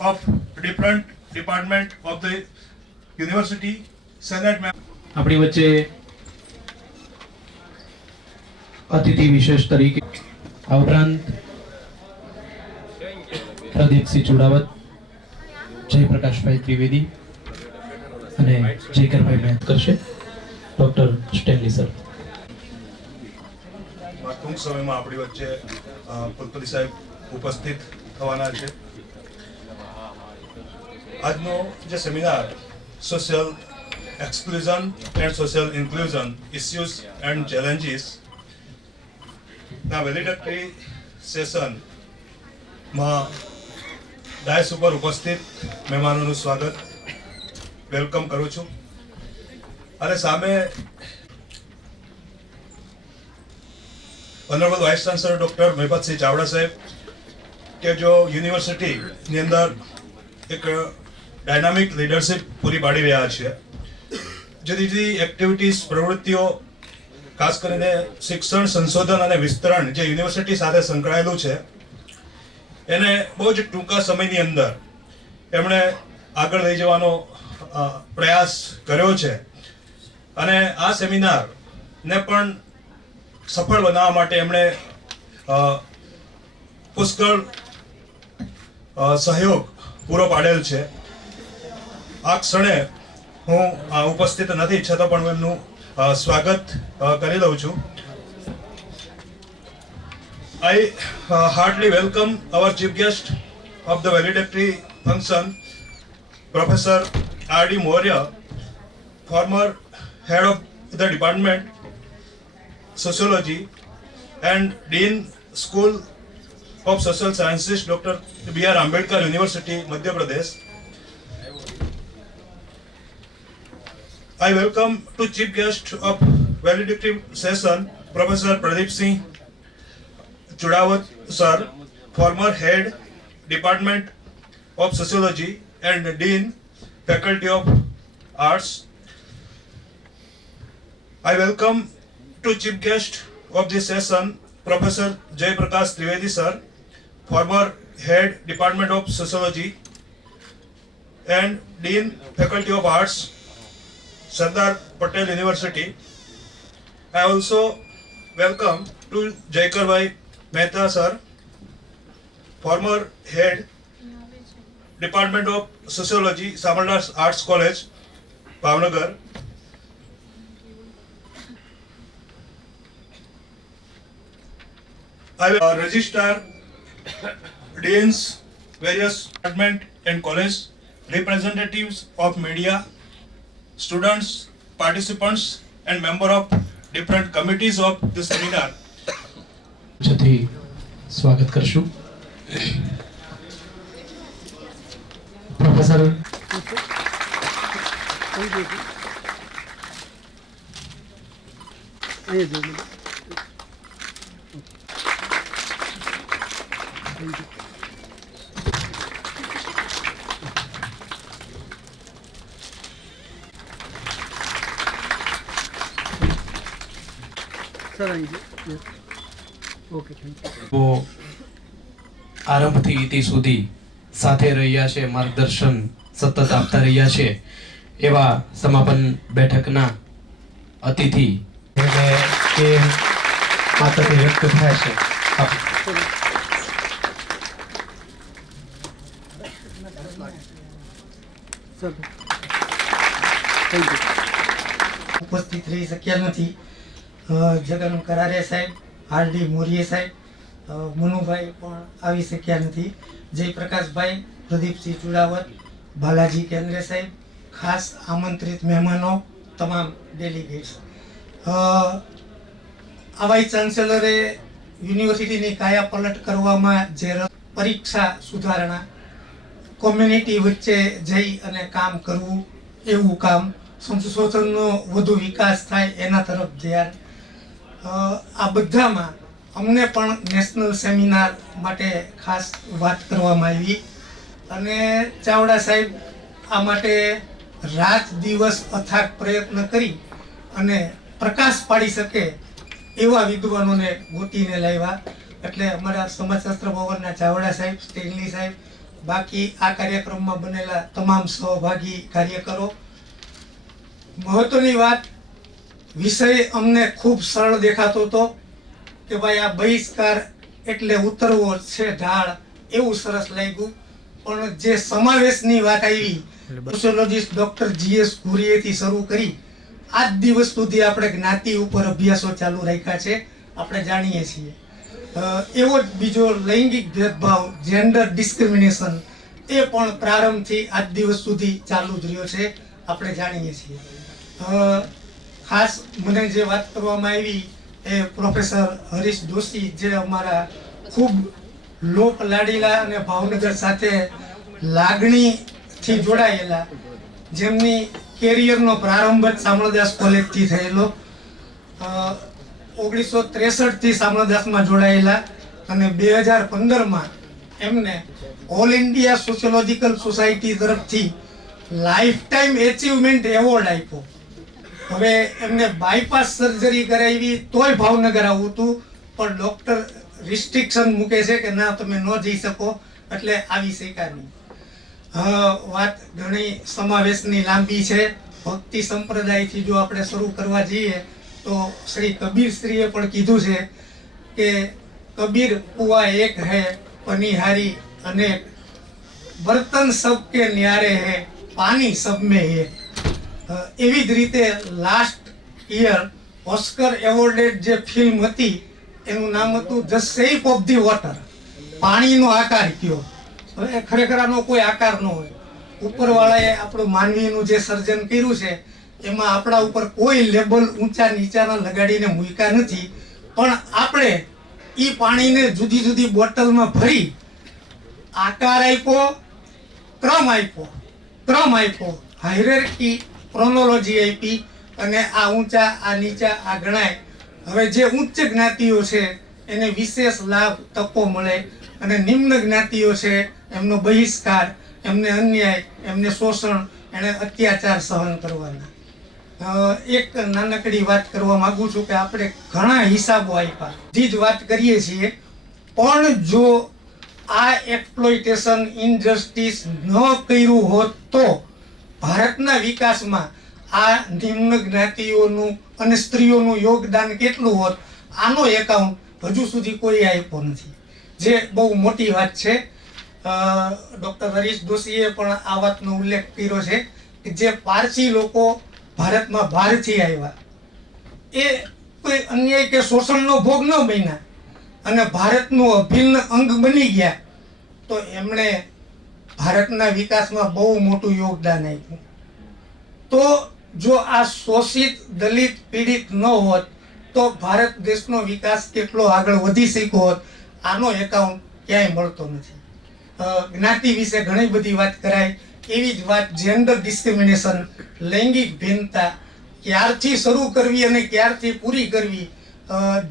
of different department of the university, Senate member. આપણી વચ્ચે અતિથિ વિશેષ તરીકે આ ઉપરાંત પ્રદીપસિંહ ચુડાવત, જયપ્રકાશભાઈ ત્રિવેદી અને જયકરભાઈ મહેત કરશે. Doctor Stanley sir. ટૂંક સમયમાં આપણી વચ્ચે કુલપતિ સાહેબ ઉપસ્થિત થવાના છે. આજનો જે seminar social exclusion and social inclusion issues and challenges ના વેલિડેટરી સેશનમાં ડાયસ ઉપર ઉપસ્થિત મહેમાનોનું સ્વાગત વેલકમ કરું છું. અને સામે honourable vice chancellor doctor Mahipatsinh Chavda સાહેબ કે જો યુનિવર્સિટીની અંદર એક ડાયનામિક લીડરશિપ પૂરી પાડી રહ્યા છે. જુદી જુદી એક્ટિવિટીઝ પ્રવૃત્તિઓ, ખાસ કરીને શિક્ષણ, સંશોધન અને વિસ્તરણ જે યુનિવર્સિટી સાથે સંકળાયેલું છે એને બહુ જ ટૂંકા સમયની અંદર એમણે આગળ લઈ જવાનો પ્રયાસ કર્યો છે. અને આ સેમિનારને પણ સફળ બનાવવા માટે એમણે પુષ્કળ સહયોગ પૂરો પાડેલ છે. આ ક્ષણે હું ઉપસ્થિત નથી, છતાં પણ હું એમનું સ્વાગત કરી લઉં છું. I heartily welcome our chief guest of the valedictory function, Professor R.D. Maurya, former head of the department Sociology and Dean School of Social Sciences, Dr. B.R. Ambedkar University, Madhya Pradesh. I welcome to chief guest of valedictory session, Professor Pradeep Singh Chudawat sir, former head Department of Sociology and Dean Faculty of Arts. I welcome to chief guest of this session, Professor Jayprakash Trivedi sir, former head Department of Sociology and Dean Faculty of Arts, Sardar Patel University. I also welcome to Jaykarbai Mehta sir, former head Department of Sociology, Samaldas Arts College, Bhavnagar. I will register deans, various department and college, representatives of media, students, participants and member of different committees of the seminar. જથી સ્વાગત કરશું. પ્રોફેસર આરંભથી ઇતિ સુધી સાથે રહ્યા છે, માર્ગદર્શન સતત આપતા રહ્યા છે એવા સમાપન બેઠકના અતિથિ એ માતાથી વ્યક્ત થાય છે. ઉપસ્થિત રહી શક્યા નથી. જગન કરારે સાહેબ, આરડી મોરીએ સાહેબ, મનુભાઈ પણ આવી શક્યા નથી. જયપ્રકાશભાઈ, પ્રદીપસિંહ ચુડાવત, બાલાજી કેન્દ્રે સાહેબ, ખાસ આમંત્રિત મહેમાનો, તમામ ડેલિગેટ્સ. આ વાઇસ ચાન્સેલરે યુનિવર્સિટીની કાયા પલટ કરવામાં જે પરીક્ષા સુધારણા, કોમ્યુનિટી વચ્ચે જઈ અને કામ કરવું એવું કામ, સંશોધનનો વધુ વિકાસ થાય એના તરફ ધ્યાન, આ બધામાં અમને પણ નેશનલ સેમિનાર માટે ખાસ વાત કરવામાં આવી. અને ચાવડા સાહેબ આ માટે રાત દિવસ અથાગ પ્રયત્ન કરી અને પ્રકાશ પાડી શકે એવા વિદ્વાનોને ગોતીને લાવ્યા. એટલે અમારા સમાજશાસ્ત્ર ભવનના ચાવડા સાહેબ, સ્ટેનલી સાહેબ, બાકી આ કાર્યક્રમમાં બનેલા તમામ સહભાગી કાર્યકરો. મહત્વની વાત, વિષય અમને ખૂબ સરળ દેખાતો હતો કે ભાઈ આ બહિષ્કાર એટલે ઉતરવો છે ઢાળ, એવું સરસ લાગ્યું. પણ જે સમાવેશની વાત આવી, સોશિયોલોજીસ્ટ ડોક્ટર GS ઘુરીએથી શરૂ કરી આજ દિવસ સુધી આપણે જ્ઞાતિ ઉપર અભ્યાસો ચાલુ રાખ્યા છે, આપણે જાણીએ છીએ. એવો જ બીજો લૈંગિક ભેદભાવ, જેન્ડર ડિસ્ક્રિમિનેશન, એ પણ પ્રારંભથી આજ દિવસ સુધી ચાલુ જ રહ્યો છે, આપણે જાણીએ છીએ. ખાસ મને જે વાત કરવામાં આવી એ પ્રોફેસર હરીશ જોશી, જે અમારા ખૂબ લોક લાડીલા અને ભાવનગર સાથે લાગણીથી જોડાયેલા, જેમની કેરિયરનો પ્રારંભ જ શામળદાસ કોલેજથી થયેલો. 1963 થી શામળદાસમાં જોડાયેલા અને 2015માં એમને ઓલ ઇન્ડિયા સોશિયોલોજીકલ સોસાયટી તરફથી લાઈફ ટાઈમ એચિવમેન્ટ એવોર્ડ આપ્યો. હવે એમને બાયપાસ સર્જરી કરાવી તોય ભાવનગર આવવું હતું, પણ ડોક્ટર રિસ્ટ્રિક્શન મૂકે છે કે ના, તમે ન જઈ શકો, એટલે આવી શક્યા નહીં. વાત ઘણી સમાવેશની લાંબી છે. ભક્તિ સંપ્રદાયથી જો આપણે શરૂ કરવા જઈએ તો શ્રી કબીર શ્રીએ પણ કીધું છે કે કબીર કુવા એક હૈ પનિહારી અનેક, બર્તન સબકે ન્યારે હૈ પાણી સબ મેં એક. એવી જ રીતે લાસ્ટ યર ઓસ્કર એવોર્ડેડ જે ફિલ્મ હતી એનું નામ હતું the shape of the water, પાણીનો આકાર કયો. હવે ખરેખર આનો કોઈ આકાર ન હોય. ઉપરવાળાએ આપણું માનવીનું જે સર્જન કર્યું છે એમાં આપણા ઉપર કોઈ લેબલ ઊંચા નીચાના લગાડીને મૂક્યા નથી, પણ આપણે એ પાણીને જુદી જુદી બોટલમાં ભરી આકાર આપ્યો, ક્રમ આપ્યો, હાયરાર્કી, ક્રોનોલોજી આપી, અને આ ઊંચા આ નીચા આ ગણાય. હવે જે ઉચ્ચ જ્ઞાતિઓ છે એને વિશેષ લાભ તકો મળે, અને નિમ્ન જ્ઞાતિઓ છે એમનો બહિષ્કાર, એમને અન્યાય, એમને શોષણ, એને અત્યાચાર સહન કરવાના. એક નાનકડી વાત કરવા માંગુ છું કે આપણે ઘણા હિસાબો આપ્યા, જ વાત કરીએ છીએ, પણ જો આ એક્સપ્લોઇટેશન, ઇનજસ્ટિસ ન કર્યું હોત તો ભારતના વિકાસમાં આ નિમ્ન જ્ઞાતિઓનું અને સ્ત્રીઓનું યોગદાન કેટલું હોત, આનો એકાઉન્ટ હજુ સુધી કોઈ આપ્યો નથી, જે બહુ મોટી વાત છે. ડોક્ટર હરીશ જોશીએ પણ આ વાતનો ઉલ્લેખ કર્યો છે કે જે પારસી લોકો ભારતમાં બહારથી આવ્યા, એ કોઈ અન્યાય કે શોષણનો ભોગ ન બન્યા અને ભારતનું અભિન્ન અંગ બની ગયા, તો એમણે ભારતના વિકાસમાં બહુ મોટું યોગદાન આપ્યું. તો જો આ શોષિત, દલિત, પીડિત ન હોત તો ભારત દેશનો વિકાસ કેટલો આગળ વધી શક્યો હોત, આનો એકાઉન્ટ ક્યાંય મળતો નથી. જ્ઞાતિ વિશે ઘણી બધી વાત કરાય, એવી જ વાત જેન્ડર ડિસ્ક્રિમિનેશન, લૈંગિક ભિન્નતા, ક્યારથી શરૂ કરવી અને ક્યારથી પૂરી કરવી.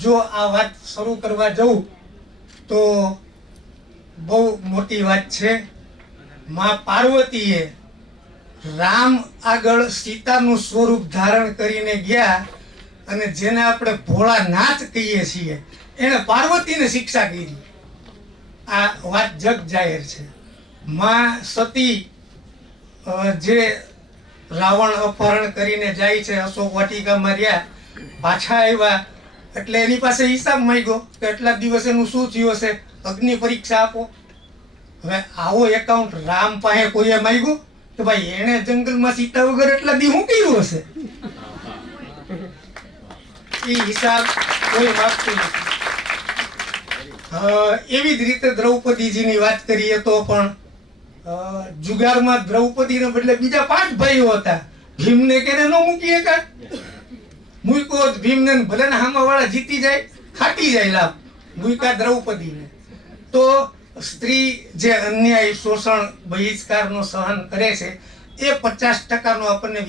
જો આ વાત શરૂ કરવા જવું તો બહુ મોટી વાત છે. માં પાર્વતીએ રામ આગળ સીતાનું સ્વરૂપ ધારણ કરીને ગયા, અને જેને આપણે ભોળાનાથ કહીએ છીએ એને પાર્વતીને શિક્ષા કરી. આ વાત જગ જાહેર છે. માં સતી જે રાવણ અપહરણ કરીને જાય છે, અશોક વાટિકામાં રહ્યા, પાછા આવ્યા એટલે એની પાસે હિસાબ માંગ્યો કે એટલા દિવસ એનું શું થયું હશે, અગ્નિ પરીક્ષા આપો. હવે આવો એકાઉન્ટ રામ પાસે કોઈએ માંગ્યો કે ભાઈ એને જંગલમાં સીતા વગર એટલા દી શું કર્યું હશે? એ હિસાબ કોઈ માંગતું નથી. એવી જ રીતે દ્રૌપદીજીની વાત કરીએ તો પણ જુગારમાં દ્રૌપદીને બદલે બીજા 5 ભાઈઓ હતા. ભીમને કેને ન મૂકી એકા, મૂક્યો ભીમને, ભલે ને હામાવાળા જીતી જાય, ખાટી જાય લાભ, મૂક્યા દ્રૌપદીને. તો સ્ત્રી જે અન્યાય, શોષણ, બહિષ્કારનો સહન કરે છે એ 50% આપણને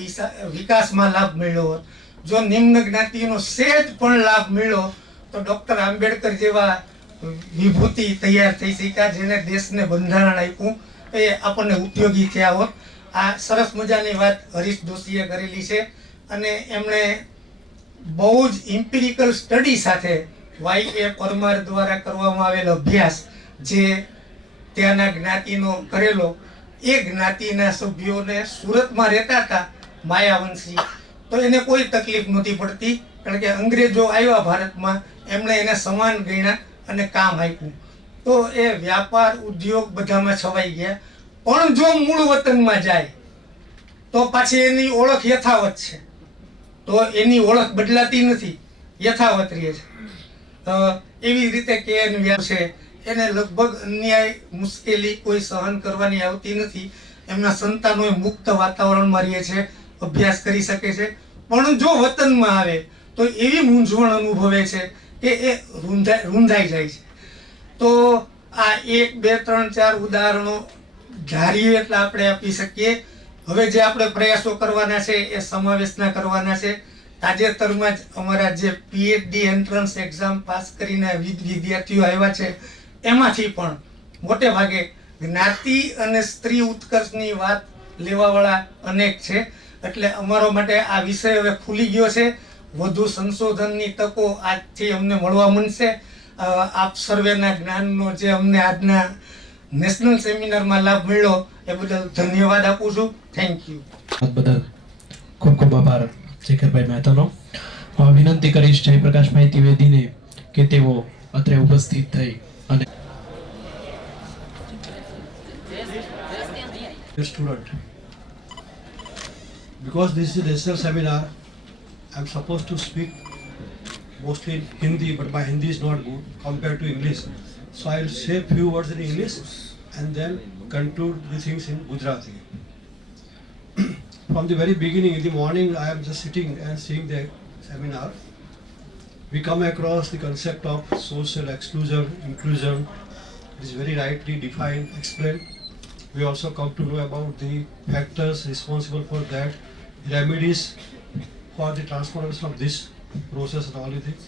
વિકાસમાં લાભ મળ્યો હોત. જો નિમ્ન જ્ઞાતિનો સહેજ પણ લાભ મળ્યો તો ડોક્ટર આંબેડકર જેવા વિભૂતિ તૈયાર થઈ શક્યા, જેને દેશને બંધારણ આપ્યું, એ આપણને ઉપયોગી થયા હોત. આ સરસ મજાની વાત હરીશ જોશીએ કરેલી છે, અને એમણે બહુ જ ઇમ્પિરિકલ સ્ટડી સાથે YA પરમાર દ્વારા કરવામાં આવેલો અભ્યાસ, જે ત્યાંના જ્ઞાતિનો કરેલો. એ જ્ઞાતિના સભ્યોને સુરતમાં રહેતા હતા માયાવંશી, તો એને કોઈ તકલીફ નહોતી પડતી, કારણ કે અંગ્રેજો આવ્યા ભારતમાં, એમણે એને સમાન ગણ્યા અને કામ આપ્યું. તો એ વ્યાપાર ઉદ્યોગ બધામાં છવાઈ ગયા. પણ જો મૂળ વતનમાં જાય તો પાછી એની ઓળખ યથાવત છે, તો એની ઓળખ બદલાતી નથી, યથાવત રહે છે. એવી રીતે કે વ્યાપ છે, એને લગભગ અન્યાય મુશ્કેલી કોઈ સહન કરવાની આવતી નથી. એમના સંતાનો મુક્ત વાતાવરણમાં રહે છે, અભ્યાસ કરી શકે છે. પણ જો વતનમાં આવે તો એવી મૂંઝવણ અનુભવે છે કે એ રૂંધાઈ જાય છે. તો આ 1, 2, 3, 4 ઉદાહરણો ધારીએ એટલે આપણે આપી શકીએ. હવે જે આપણે પ્રયાસો કરવાના છે એ સમાવેશના કરવાના છે. તાજેતરમાં જ અમારા જે PhD એન્ટ્રન્સ એક્ઝામ પાસ કરીને વિદ્યાર્થીઓ આવ્યા છે, એમાંથી પણ મોટે ભાગે જ્ઞાતિ અને સ્ત્રી ઉત્કર્ષની વાત લેવાવાળા અનેક છે. એટલે અમારો માટે આ વિષય હવે ખુલી ગયો છે. વધુ સંશોધનની તકો આજથી અમને મળવા માંડશે. આપ સર્વેના જ્ઞાનનો જે અમને આજના નેશનલ સેમિનારમાં લાભ મળ્યો એ બદલ ધન્યવાદ આપું છું. Thank you. બદલ ખૂબ ખૂબ આભાર શેખરભાઈ મહેતાનો. વિનંતી કરીશ જયપ્રકાશભાઈ ત્રિવેદીને કે તેઓ અત્રે ઉપસ્થિત થઈ અને student. Because this is a national seminar, I'm supposed to speak mostly in Hindi, but my Hindi is not good compared to English. So I'll say few words in English and then conclude the things in Gujarati. From the very beginning, in the morning, I am just sitting and seeing the seminar. We come across the concept of social exclusion, inclusion. It is very rightly defined, explained. We also come to know about the factors responsible for that, remedies for the transformation of this process and all the things.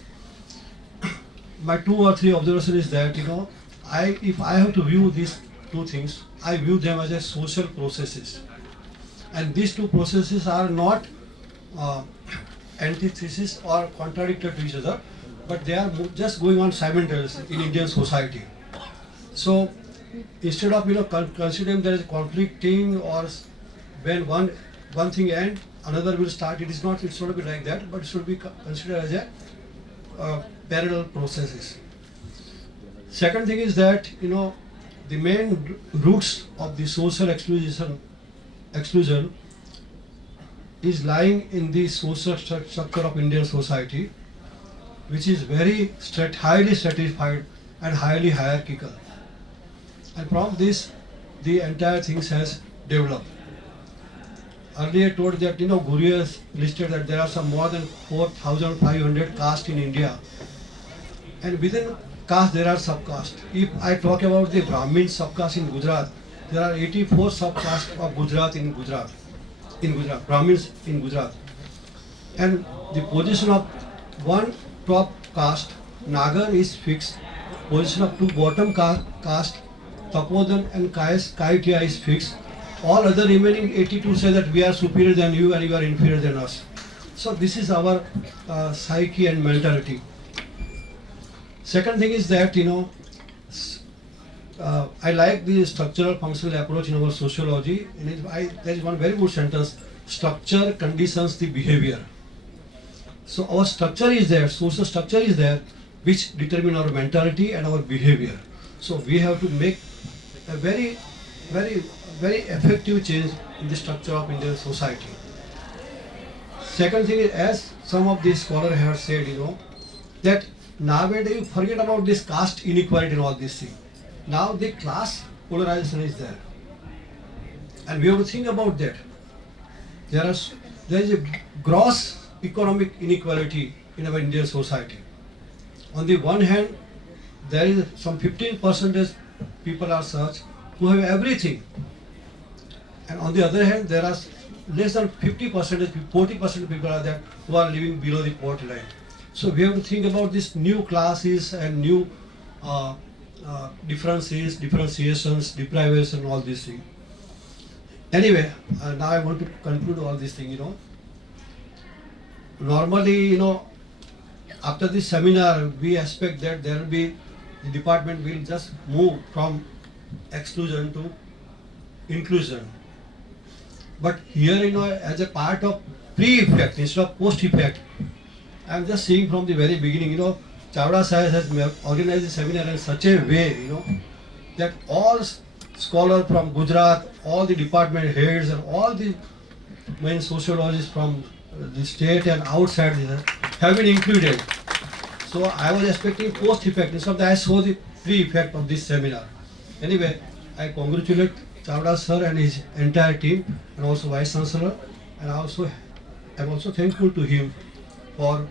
My 2 or 3 observations is that, if I have to view these 2 things, I view them as a social processes. And these 2 processes are not antithesis or contradictory to each other, but they are just going on simultaneously in Indian society. So instead of considering there is conflicting or when one thing ends, another will start. It should be like that, but it should be considered as a parallel processes. Second thing is that the main roots of the social exclusion is lying in the social structure of Indian society, which is very highly stratified and highly hierarchical. And from this, the entire thing has developed. Earlier told that, Gurrier has listed that there are some more than 4,500 castes in India. And within caste there are subcastes. If I talk about the Brahmin subcaste in Gujarat, there are 84 subcastes of Gujarat in Gujarat, Brahmins in Gujarat. And the position of one top caste, Nagar, is fixed. Position of 2 bottom caste, Tapodan and Kaitia, is fixed. All other remaining 82 say that we are superior than you and you are inferior than us. So this is our psyche and mentality. Second thing is that, I like the structural functional approach in our sociology. There is one very good sentence: structure conditions the behavior. So our structure is there, social structure is there, which determine our mentality and our behavior. So we have to make a very, very, very effective change in the structure of Indian society. Second thing is, as some of the scholars have said, that nowadays you forget about this caste inequality and all these things. Now the class polarization is there, and we have to think about that. There is a gross economic inequality in our Indian society. On the one hand, there is some 15% people are such who have everything, and on the other hand, there are less than 50%, 40% people are there who are living below the poverty line. So we have to think about these new classes and new differences, differentiations, deprivation, all these things. Anyway, now I want to conclude all these things. Normally, after this seminar, we expect that there will be, the department will just move from exclusion to inclusion. But here, as a part of pre-effect instead of post-effect, I'm just seeing from the very beginning, Chavda Sahib has organized the seminar in such a way, that all scholars from Gujarat, all the department heads and all the main sociologists from the state and outside have been included. So I was expecting post-effect, instead of that I saw the pre-effect of this seminar. Anyway, I congratulate Chavda sir and his entire team and also Vice Chancellor, and I'm also thankful to him for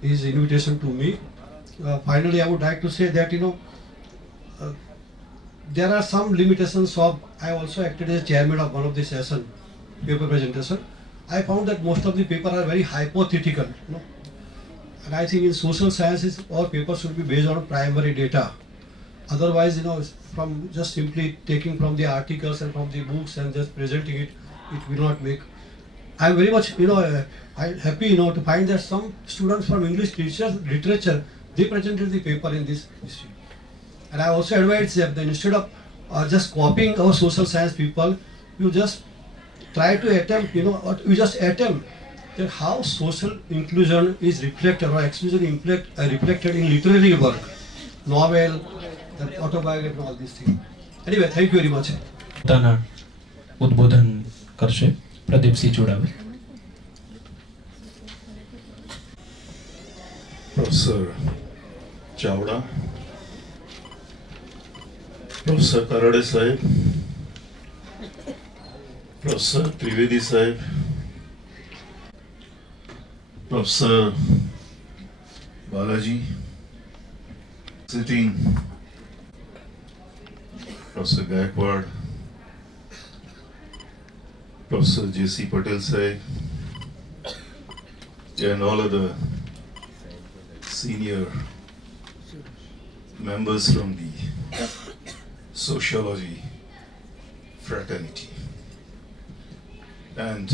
his invitation to me. Finally, I would like to say that there are some limitations of. I also acted as chairman of one of the session paper presentation. I found that most of the paper are very hypothetical, and I think in social sciences all papers should be based on primary data. Otherwise, from just simply taking from the articles and from the books and just presenting it, it will not make. I am very much, happy, to find that some students from English literature, they presented the paper in this history. And I also advise them that instead of just copying our social science people, you just try to attempt, or you just attempt that how social inclusion is reflected or exclusion reflected in literary work, novel, the autobiography, all these things. Anyway, thank you very much. પોતાના ઉદ્બોધન કરશે પ્રદીપસિંહ ચુડાવે. Professor Chavda, Professor Karade Sahib, Professor Trivedi Sahib, Professor Balaji, sitting Professor Gaikwad, Professor J.C. Patel Sahib, and all other senior members from the sociology fraternity. And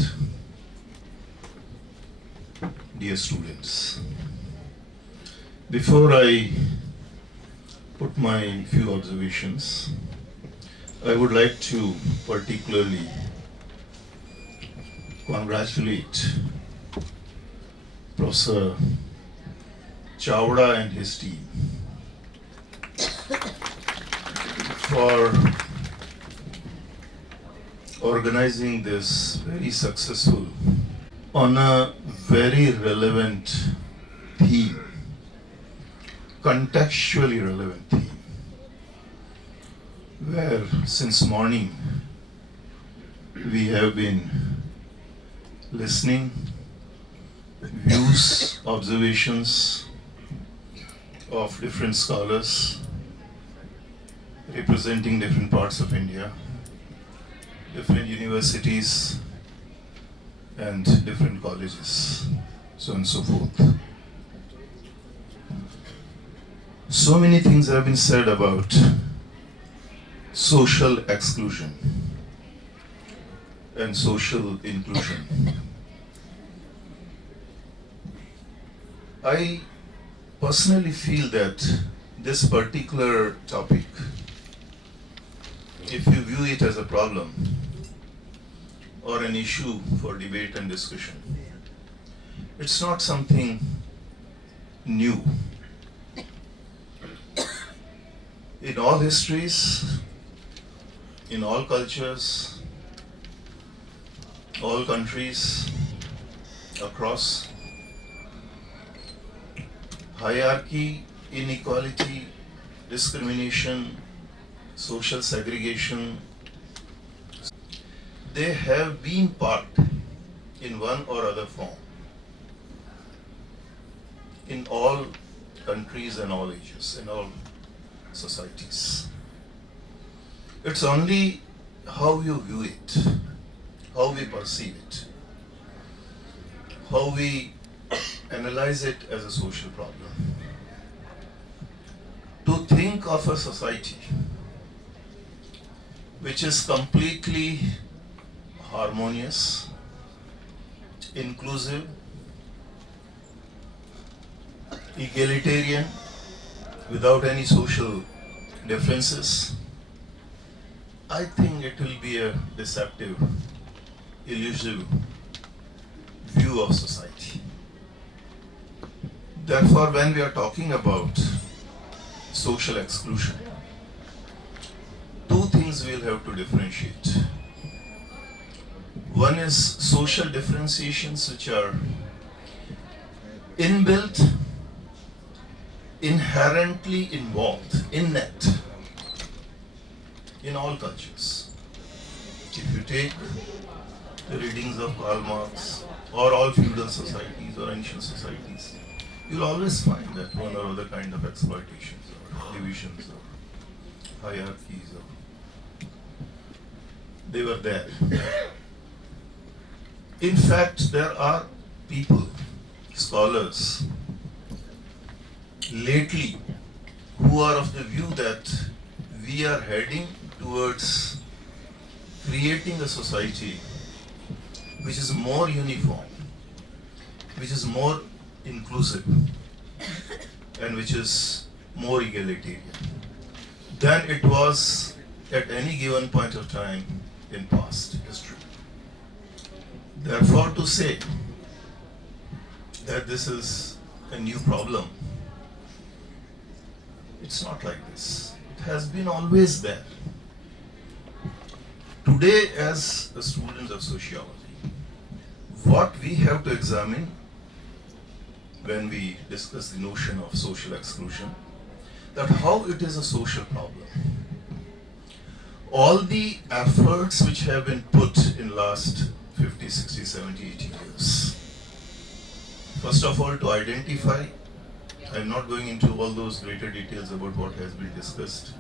dear students, before I put my few observations, I would like to particularly congratulate Professor Chavda and his team for organizing this very successful on a very relevant theme, contextually relevant theme, where since morning we have been listening, views, observations of different scholars representing different parts of India, different universities and different colleges, so on and so forth. So many things have been said about social exclusion and social inclusion. I personally feel that this particular topic, if you view it as a problem or an issue for debate and discussion, it's not something new. In all histories, in all cultures, all countries, across, hierarchy, inequality, discrimination, social segregation, they have been part in one or other form in all countries and all ages, in all societies. It's only how you view it, how we perceive it, how we analyze it as a social problem. To think of a society which is completely harmonious, inclusive, egalitarian, without any social differences, I think it will be a deceptive, elusive view of society. Therefore, when we are talking about social exclusion, two things we'll have to differentiate. One is social differentiations which are inbuilt, inherently involved, innate in all cultures. If you take the readings of Karl Marx or all feudal societies or ancient societies, you'll always find that one or other kind of exploitations or divisions or hierarchies they were there. In fact, there are people, scholars, lately who are of the view that we are heading towards creating a society which is more uniform, which is more inclusive, and which is more egalitarian than it was at any given point of time in past history. Therefore, to say that this is a new problem, it's not like this. It has been always there. Today, as a student of sociology, what we have to examine when we discuss the notion of social exclusion, that how it is a social problem. All the efforts which have been put in last 50, 60, 70, 80 years. First of all, to identify, I'm not going into all those greater details about what has been discussed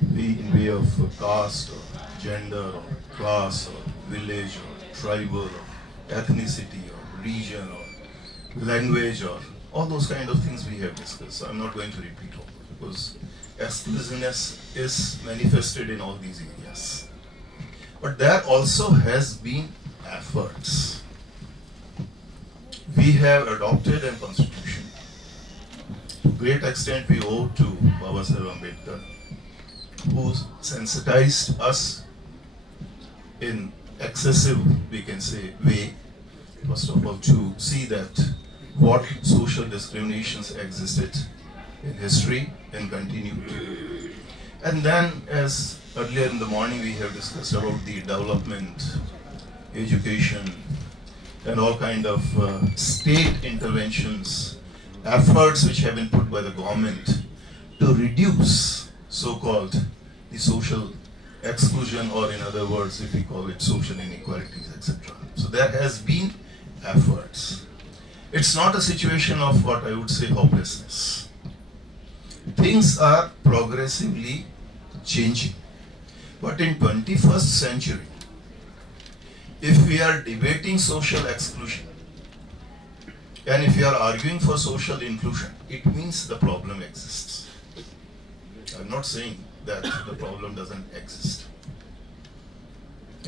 in way of caste or gender or class or village or tribal or ethnicity or region or language or all those kind of things we have discussed. So I'm not going to repeat all those because exclusiveness is manifested in all these areas. But there also has been efforts. We have adopted a constitution. To great extent we owe to Babasaheb Ambedkar, who sensitized us in excessive, we can say, way, first of all, to see that what social discriminations existed in history and continue to. And then, as earlier in the morning we have discussed about the development, education, and all kind of state interventions, efforts which have been put by the government to reduce so-called the social exclusion, or in other words, if we call it social inequalities, etc. So there has been efforts. It's not a situation of what I would say hopelessness. Things are progressively changing. But in 21st century, if we are debating social exclusion and if we are arguing for social inclusion, it means the problem exists. I'm not saying that the problem doesn't exist.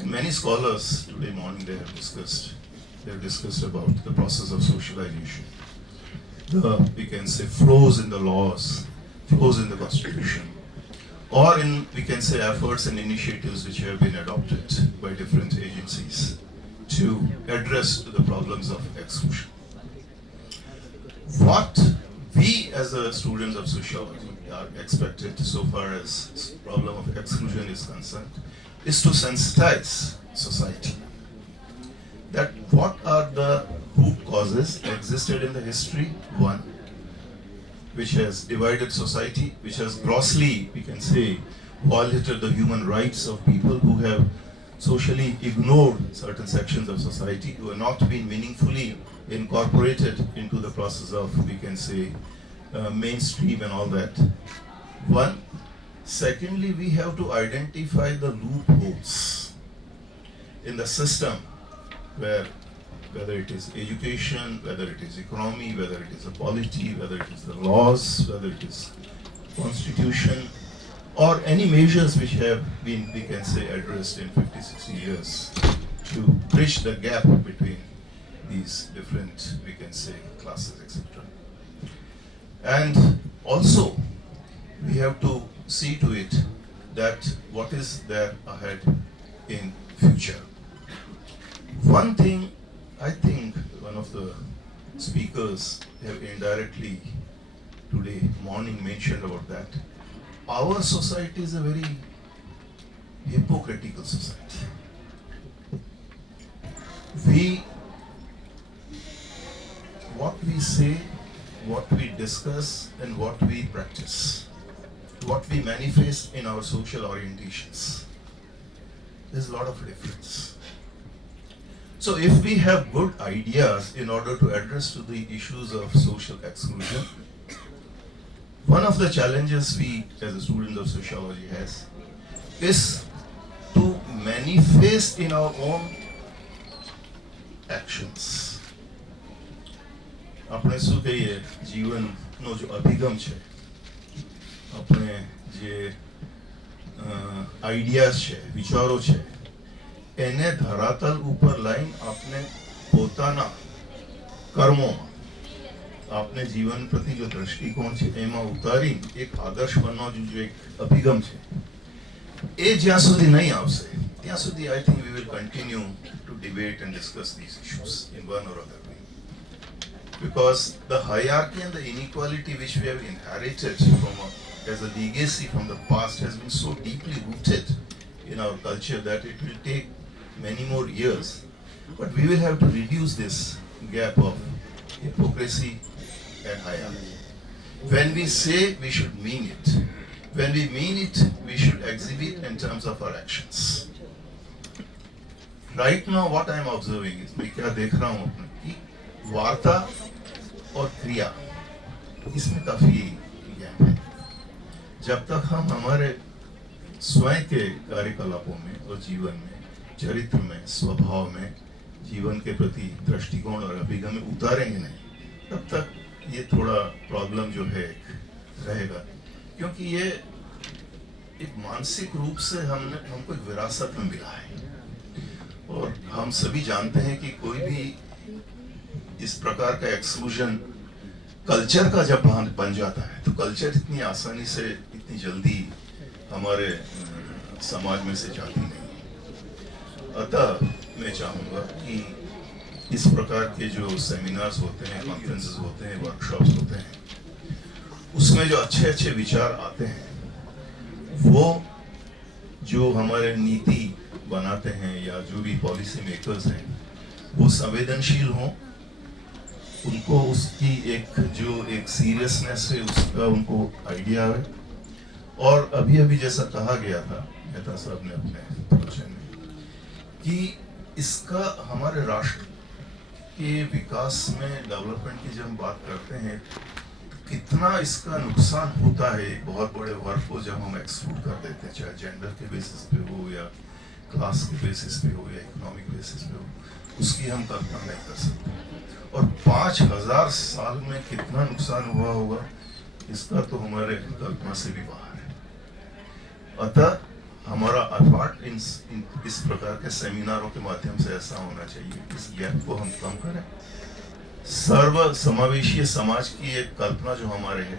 And many scholars today morning they have discussed about the process of socialization. We can say flaws in the laws, flaws in the constitution, or in, we can say, efforts and initiatives which have been adopted by different agencies to address the problems of exclusion. What we as a students of sociology are expected, so far as problem of exclusion is concerned, is to sensitize society that what are the root causes existed in the history, one, which has divided society, which has grossly, we can say, violated the human rights of people who have socially ignored certain sections of society, who have not been meaningfully incorporated into the process of, we can say, mainstream and all that. One. Secondly, we have to identify the loopholes in the system where, whether it is education, whether it is economy, whether it is a polity, whether it is the laws, whether it is constitution, or any measures which have been, we can say, addressed in 50, 60 years to bridge the gap between these different, we can say, classes, etc. And also, we have to see to it that what is there ahead in future. One thing I think one of the speakers have indirectly today morning mentioned about that. Our society is a very hypocritical society. What we say, what we discuss, and what we practice, what we manifest in our social orientations, there's a lot of difference. So if we have good ideas in order to address to the issues of social exclusion, one of the challenges we as a student of sociology has is to manifest in our own actions. આપણે શું કહીએ જીવનનો જો અભિગમ છે, આપણે જે આઈડિયાઝ છે, વિચારો છે, એને ધરાતલ ઉપર લાઈન આપણે પોતાના કર્મોમાં, આપણે જીવન પ્રતિ જો દ્રષ્ટિકોણ છે એમાં ઉતારી એક આદર્શ બનવાનો જો એક અભિગમ છે, એ જ્યાં સુધી નહીં આવશે ત્યાં સુધી I think we will continue to debate and discuss these issues in one or other way. Because the hierarchy and the inequality which we have inherited as a legacy from the past has been so deeply rooted in our culture that it will take many more years. But we will have to reduce this gap of hypocrisy and hierarchy. When we say, we should mean it. When we mean it, we should exhibit in terms of our actions. Right now, what I am observing is, मैं क्या देख रहा हूँ अपने कि वार्ता और क्रिया इसमें काफी गैप है. जब तक हम हमारे स्वयं के कार्यकलापों में और जीवन में, चरित्र में, स्वभाव में, जीवन के प्रति दृष्टिकोण और अभिगम में उतारेंगे नहीं, तब तक ये थोड़ा प्रॉब्लम जो है रहेगा. क्योंकि ये एक मानसिक रूप से हमको एक विरासत में मिला है और हम सभी जानते हैं कि कोई भी इस प्रकार का एक्सक्लूजन कल्चर का जब बन जाता है तो कल्चर इतनी आसानी से, इतनी जल्दी हमारे समाज में से जाती नहीं. अतः मैं चाहूँगा कि इस प्रकार के जो सेमिनार्स होते हैं, कॉन्फ्रेंसेस होते हैं, वर्कशॉप्स होते हैं, उसमें जो अच्छे अच्छे विचार आते हैं, वो जो हमारे नीति बनाते हैं या जो भी पॉलिसी मेकर्स हैं, वो संवेदनशील हों, उनको उसकी एक सीरियसनेस है उसका उनको आइडिया है. और अभी अभी जैसा कहा गया था मेहता साहब ने अपने प्रवचन में कि इसका हमारे राष्ट्र के विकास में, डेवलपमेंट की जब हम बात करते हैं, कितना इसका नुकसान होता है एक बहुत बड़े वर्ग को जब हम एक्सक्लूड कर देते हैं, चाहे जेंडर के बेसिस पे हो या क्लास के बेसिस पे हो या इकोनॉमिक बेसिस पे हो, उसकी हम कल्पना नहीं कर सकते. और 5000 साल में कितना नुकसान हुआ होगा इसका तो हमारे कल्पना से भी बाहर है. अतः हमारा एफर्ट इस प्रकार के सेमिनारों के माध्यम से ऐसा होना चाहिए, इस गैप को हम कम करें. सर्व समावेशी समाज की एक कल्पना जो हमारे है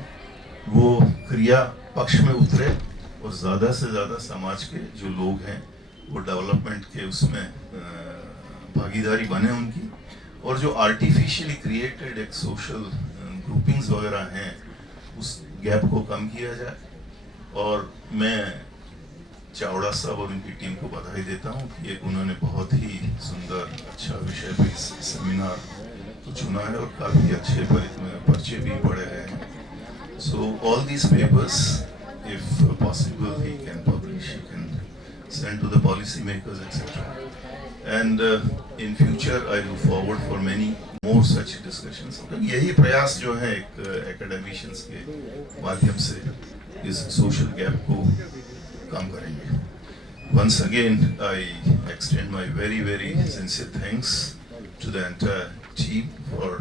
वो क्रिया पक्ष में उतरे और ज्यादा से ज्यादा समाज के जो लोग हैं वो डेवलपमेंट के उसमें भागीदारी बने उनकी. और जो आर्टिफिशियली क्रिएटेड एक सोशल ग्रुपिंग्स वगैरह हैं उस गैप को कम किया जाए. और मैं चावड़ा साहब और उनकी टीम को बधाई देता हूँ कि एक उन्होंने बहुत ही सुंदर अच्छा विषय पे सेमिनार को चुना है और काफ़ी अच्छे पर्चे भी पढ़े गए हैं. So all these papers if possible he can publish, he can send to the policy makers, etc. And in future I look forward for many more such discussions. यही प्रयास जो है एक academicians के माध्यम से इस social gap को कम करेंगे. Once again I extend my very very sincere thanks to the entire team for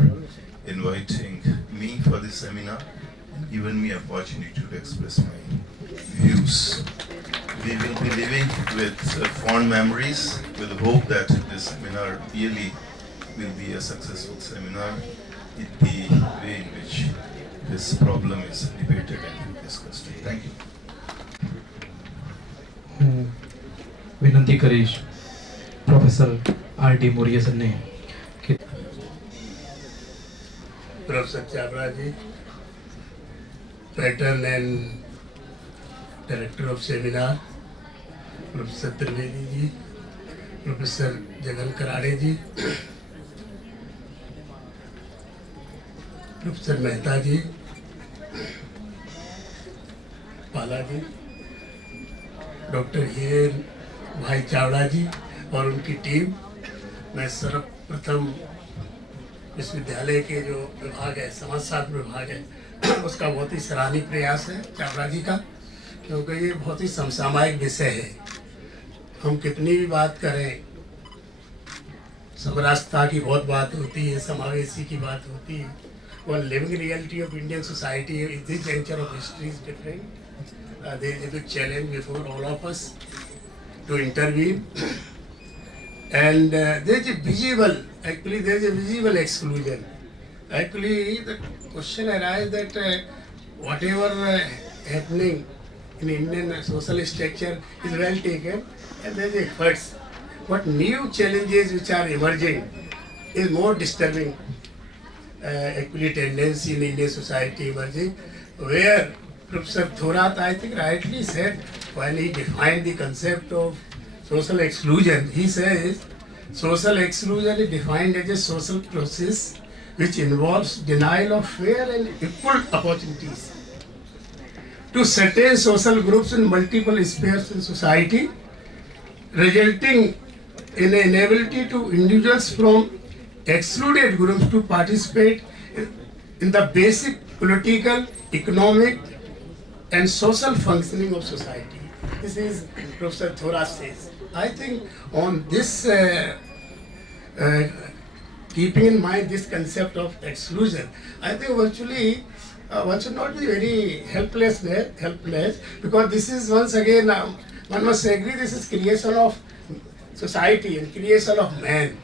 inviting me for this seminar and giving me opportunity to express my views. We will be living with fond memories with the hope that this seminar really will be a successful seminar in the way in which this problem is debated and discussed. Thank you. વિનંતી કરીશ professor R.D. Morya સરને કે Professor Chabra ji, Patron and Director of Seminar, Professor Trivedi ji, Professor Jagan Karade ji, Professor Mehta ji, Pala ji, Dr. Hier भाई चावड़ा जी और उनकी टीम। मैं सर्वप्रथम विश्वविद्यालय के जो विभाग है, समाजशास्त्र विभाग है, उसका बहुत ही सराहनीय प्रयास है चावड़ा जी का, क्योंकि ये बहुत ही समसामयिक विषय है। हम कितनी भी बात करें, समरसता की बहुत बात होती है, समावेशी की बात होती है, और living reality of Indian society is this juncture of history is different. There is a big challenge before all of us to intervene, and there is a visible exclusion. Actually, the question arises that whatever happening in Indian social structure is well taken, and there is efforts, but new challenges which are emerging is more disturbing. Actually, tendency in Indian society emerging, where Professor Thorat, I think, rightly said when he defined the concept of social exclusion, he says social exclusion is defined as a social process which involves denial of fair and equal opportunities to certain social groups in multiple spheres in society, resulting in an inability to individuals from excluded groups to participate in the basic political, economic, and social functioning of society. This is Professor Thorat says. I think on this, keeping in mind this concept of exclusion, I think virtually one should not be very helpless, because this is once again, one must agree, this is creation of society and creation of man.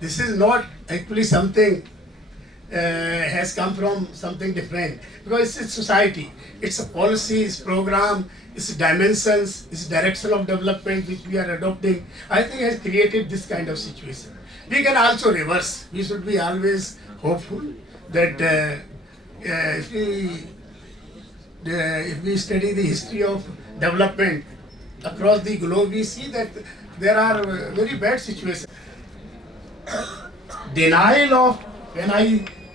This is not actually something has come from something different, because it's society, it's a policy, it's program, it's dimensions, it's direction of development which we are adopting, I think has created this kind of situation. We can also reverse. We should be always hopeful that if we study the history of development across the globe, we see that there are very bad situations. Denial of, when I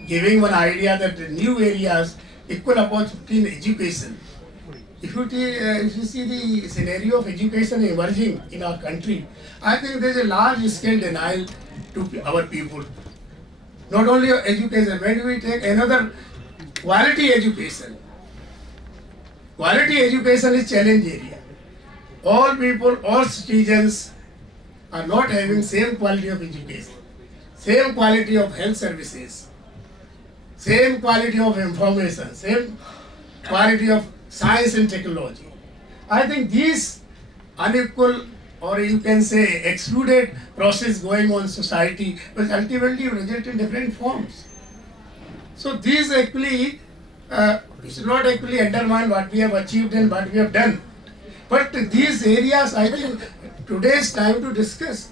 giving one idea that the new areas, equal opportunity in education. If you see the scenario of education emerging in our country, I think there is a large scale denial to our people. Not only education, when we take another quality education. Quality education is challenge area. All people, all citizens are not having same quality of education, same quality of health services, same quality of information, same quality of science and technology. I think these unequal, or you can say excluded process going on in society will ultimately result in different forms. So these actually, we should not actually undermine what we have achieved and what we have done. But these areas, I think today is time to discuss.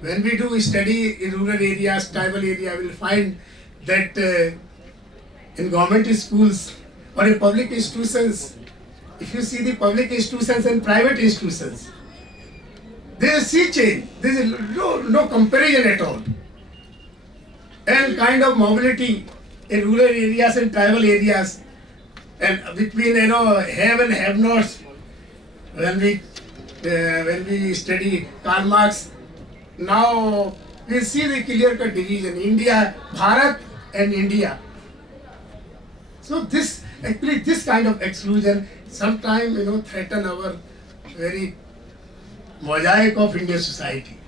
When we do study in rural areas, tribal area, we will find that in government schools or in public institutions, if you see the public institutions and private institutions, there is sea change. There is no comparison at all. And kind of mobility in rural areas and tribal areas, and between have and have nots. When we study Karl Marx, now we see the clear-cut division: India, Bharat, and India. So this kind of exclusion sometimes threaten our very mosaic of Indian society.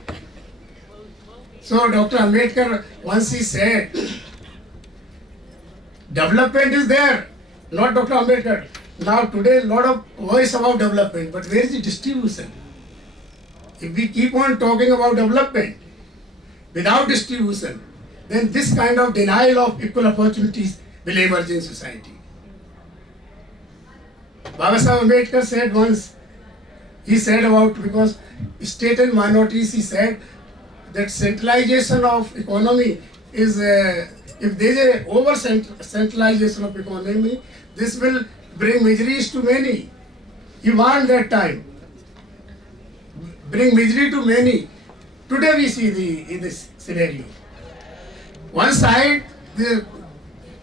So Dr. Ambedkar once he said, development is there, not Dr. Ambedkar. Now today a lot of voice about development, but where is the distribution? If we keep on talking about development without distribution, then this kind of denial of equal opportunities will emerge in society. Baba Saheb Ambedkar said once He said about, because state and minorities, he said that centralization of economy is, if there is a over centralization of economy, this will bring miseries to many. He warned that time. Bring misery to many. Today we see in this scenario. One side, the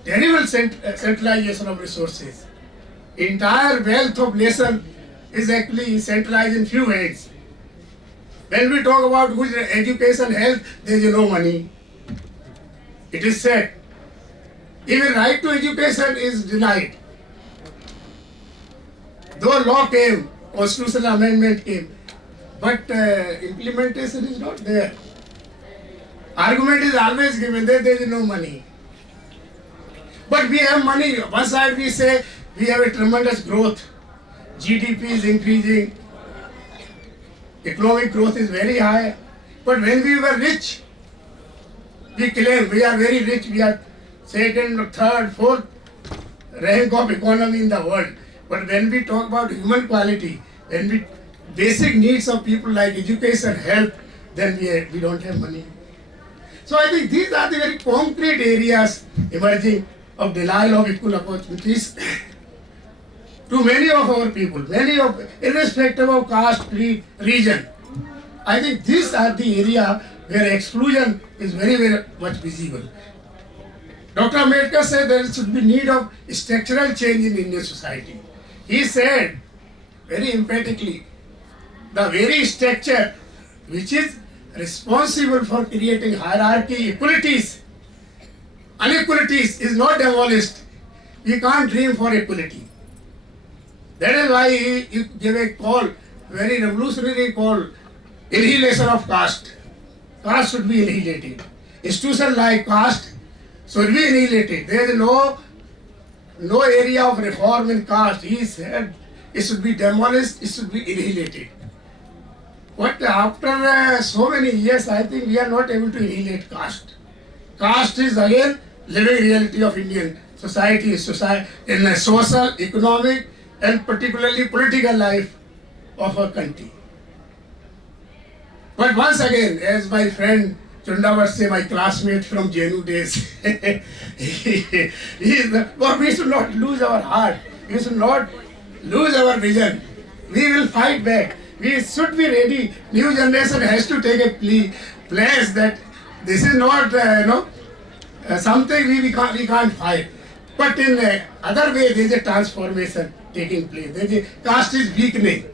terrible centralization of resources. Entire wealth of nation is actually centralized in few hands. When we talk about good education, health, there is no money. It is said. Even right to education is denied. Though law came, constitutional amendment came, but implementation is not there. Argument is always given that there is no money. But we have money. One side we say we have a tremendous growth. GDP is increasing. Economic growth is very high. But when we were rich, we claim we are very rich. We are second, third, fourth rank of economy in the world. But when we talk about human quality, when we basic needs of people like education, health, then we don't have money. So I think these are the very concrete areas emerging of denial of equal opportunities to many of our people, irrespective of caste, creed, region. I think these are the area where exclusion is very, very much visible. Dr. Ambedkar said there should be need of structural change in Indian society. He said very emphatically, the very structure which is responsible for creating hierarchy, inequalities is not demolished. We can't dream for equality. That is why he gave a call, very revolutionary call, annihilation of caste. Caste should be annihilated. Institution like caste should be annihilated. There is no area of reform in caste. He said it should be demolished, it should be annihilated. But after so many years, I think we are not able to annihilate caste. Caste is again living reality of Indian society, in a social, economic, and particularly political life of our country. But once again, as my friend Chunda say, my classmate from JNU days, but we should not lose our heart. We should not lose our vision. We will fight back. We should be ready. New generation has to take a place that this is not, something we can't fight. But in other way, there is a transformation taking place. Caste is weakening.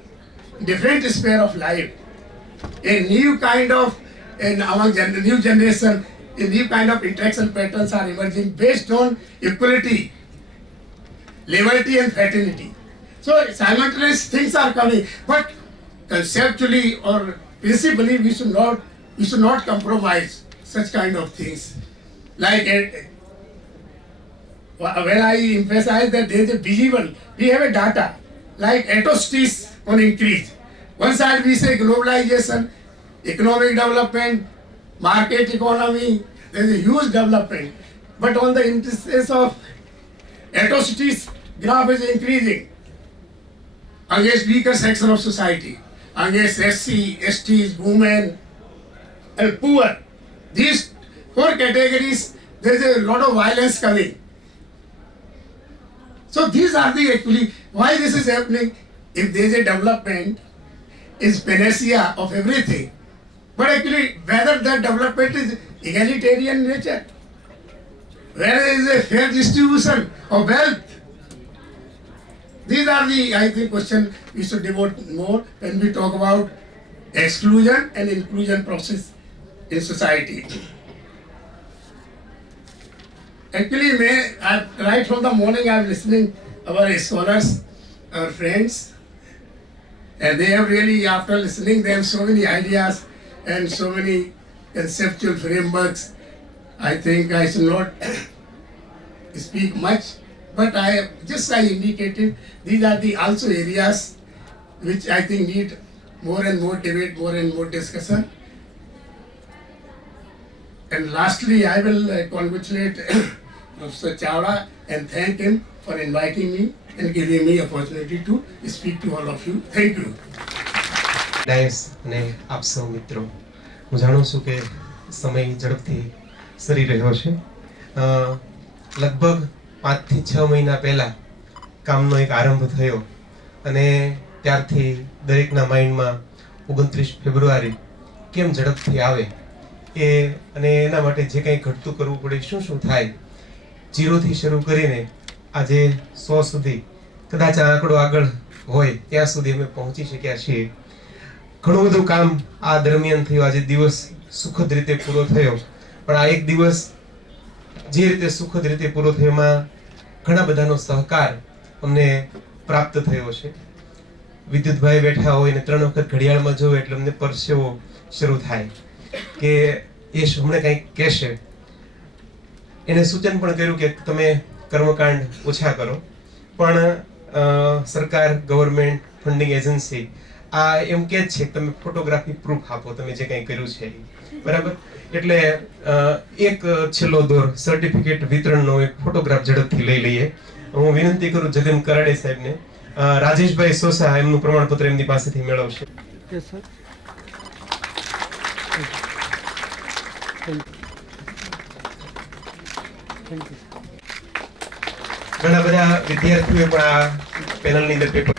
Different sphere of life. A new kind of, among new generation, a new kind of interaction patterns are emerging based on equality, liberty and fraternity. So simultaneous things are coming, but conceptually or principally we should not compromise such kind of things. Like when I emphasize that there is a visible, we have a data like atrocities on increase. One side we say globalization, economic development, market economy, there is a huge development. But on the instance of atrocities, graph is increasing against weaker section of society, against SC, STs, women, and poor. These four categories, there is a lot of violence coming. So these are the actually, why this is happening. If there is a development, is panacea of everything. But actually, whether that development is egalitarian nature, where there is a fair distribution of wealth, these are the, I think, questions we should devote more when we talk about exclusion and inclusion process in society. Actually, right from the morning I am listening our scholars, our friends, and they have really, after listening, they have so many ideas and so many conceptual frameworks. I think I should not speak much, but I indicated these are the also areas which I think need more and more debate, more and more discussion. And lastly, I will congratulate Professor Chawda and thank him for inviting me and giving me opportunity to speak to all of you. Thank you. Dais અને આપ સૌ મિત્રો, હું જાણું છું કે સમય ઝડપથી સરી રહ્યો છે. લગભગ 5 થી 6 મહિના પહેલા કામનો એક આરંભ થયો અને ત્યારથી દરેકના માઇન્ડમાં 29 ફેબ્રુઆરી કેમ ઝડપથી આવે એ અને એના માટે જે કંઈ ઘટતું કરવું પડે, શું શું થાય, 0 થી શરૂ કરીને આજે 100 સુધી, કદાચ આ આંકડો આગળ હોય ત્યાં સુધી અમે પહોંચી શક્યા છીએ. ઘણું બધું કામ આ દરમિયાન થયું. આજે દિવસ સુખદ રીતે પૂરો થયો, પણ આ એક દિવસ જે રીતે સુખદ રીતે પૂરો થયો એમાં ઘણા બધાનો સહકાર અમને પ્રાપ્ત થયો છે. વિદ્યુતભાઈ બેઠા હોય ને 3 વખત ઘડિયાળમાં જોવે એટલે અમને પરસેવો શરૂ થાય કે એ હમણાં કંઈક કહેશે. એને સૂચન પણ કર્યું કે તમે કર્મકાંડ ઓછા કરો, પણ સરકાર, ગવર્મેન્ટ, ફંડિંગ એજન્સી આ એમ કે છે કે તમે ફોટોગ્રાફી પ્રૂફ આપો તમે જે કંઈ કર્યું છે, બરાબર. એટલે એક છેલ્લો દોર સર્ટિફિકેટ વિતરણનો એક ફોટોગ્રાફ ઝડપથી લઈ લઈએ. હું વિનંતી કરું જગન કરાડે સાહેબને, રાજેશભાઈ સોસા એમનું પ્રમાણપત્ર એમની પાસેથી મેળવશે. ઘણા બધા વિદ્યાર્થીઓ પણ આ પેનલની અંદર પેપર